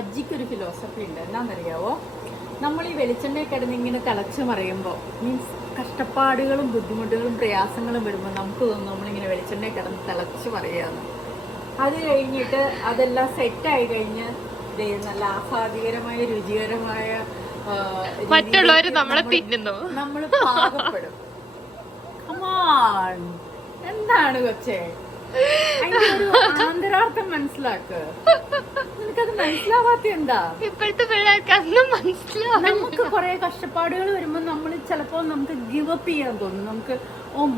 ബജ്ജിക്കൊരു philosophy ഉണ്ട്, എന്താണെന്നറിയാവോ? നമ്മൾ ഈ വെളിച്ചെണ്ണയിൽ കിടന്ന് ഇങ്ങനെ തിളച്ച് മറിയുമ്പോൾ, മീൻസ് കഷ്ടപ്പാടുകളും ബുദ്ധിമുട്ടുകളും പ്രയാസങ്ങളും വരുമ്പോൾ നമുക്ക് തോന്നും നമ്മളിങ്ങനെ വെളിച്ചെണ്ണയിൽ കിടന്ന് തിളച്ച് മറിയാന്ന്. അത് കഴിഞ്ഞിട്ട് അതെല്ലാം സെറ്റായി കഴിഞ്ഞ് നല്ല ആസ്വാദികരമായ രുചികരമായ മറ്റുള്ളവര് നമ്മളെ തിന്നുന്നു, നമ്മൾ പാകപ്പെടും. എന്താണ് കൊച്ചേ ആന്തരാർത്ഥം മനസ്സിലാക്ക്. നിനക്കത് മനസ്സിലാവാത്ത എന്താ? ഇപ്പോഴത്തെ പിള്ളേർക്ക് അന്നും മനസ്സിലാവും. നമുക്ക് കുറെ കഷ്ടപ്പാടുകൾ വരുമ്പോ നമ്മൾ ചിലപ്പോ നമുക്ക് ഗിവ് അപ്പ് ചെയ്യാൻ തോന്നും, നമുക്ക്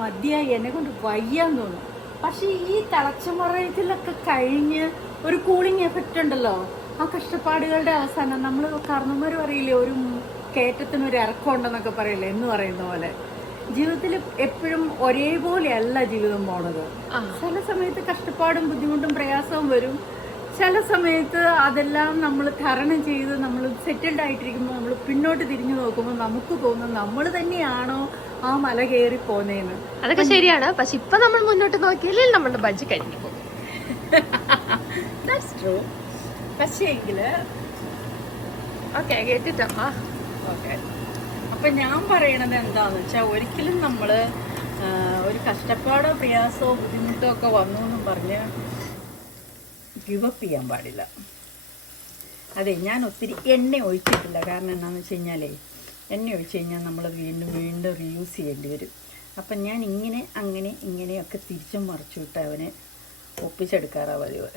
മതിയായി എന്നെ കൊണ്ട് വയ്യാൻ തോന്നും. പക്ഷെ ഈ തിളച്ചുമറയത്തിലൊക്കെ കഴിഞ്ഞ് ഒരു കൂളിംഗ് എഫക്റ്റ് ഉണ്ടല്ലോ, ആ കഷ്ടപ്പാടുകളുടെ അവസാനം നമ്മൾ കാരണന്മാർ പറയില്ലേ, ഒരു കയറ്റത്തിന് ഒരു ഇറക്കം ഉണ്ടെന്നൊക്കെ പറയില്ലേ, എന്ന് പറയുന്ന പോലെ ജീവിതത്തിൽ എപ്പോഴും ഒരേപോലെയല്ല ജീവിതം പോണത്. ചില സമയത്ത് കഷ്ടപ്പാടും ബുദ്ധിമുട്ടും പ്രയാസവും വരും, ചില സമയത്ത് അതെല്ലാം നമ്മൾ തരണം ചെയ്ത് നമ്മൾ സെറ്റിൽഡ് ആയിട്ടിരിക്കുമ്പോൾ നമ്മൾ പിന്നോട്ട് തിരിഞ്ഞു നോക്കുമ്പോൾ നമുക്ക് തോന്നും നമ്മൾ തന്നെയാണോ ആ മല കയറി പോന്നേന്ന്. അതൊക്കെ ശരിയാണ്. പക്ഷെ ഇപ്പൊ നമ്മൾ മുന്നോട്ട് നോക്കിയാലേ നമ്മുടെ ബഡ്ജ് കഴിഞ്ഞു പോകും. പക്ഷേ എങ്കില് ഓക്കെ കേട്ടിട്ടമ്മ. ഓക്കെ, അപ്പൊ ഞാൻ പറയണത് എന്താന്ന് വെച്ചാൽ ഒരിക്കലും നമ്മള് ഒരു കഷ്ടപ്പാടോ പ്രയാസമോ ബുദ്ധിമുട്ടോ ഒക്കെ വന്നു എന്നും പറഞ്ഞ് ഗിവപ്പ് ചെയ്യാൻ പാടില്ല. അതെ, ഞാൻ ഒത്തിരി എണ്ണ ഒഴിച്ചിട്ടില്ല. കാരണം എന്താണെന്ന് വെച്ച് കഴിഞ്ഞാലേ, എണ്ണ ഒഴിച്ച് കഴിഞ്ഞാൽ നമ്മൾ വീണ്ടും വീണ്ടും റീയൂസ് ചെയ്യേണ്ടി വരും. അപ്പം ഞാൻ ഇങ്ങനെ അങ്ങനെ ഇങ്ങനെയൊക്കെ തിരിച്ചും മറിച്ചു വിട്ട് അവനെ ഒപ്പിച്ചെടുക്കാറാണ് പതിവ്.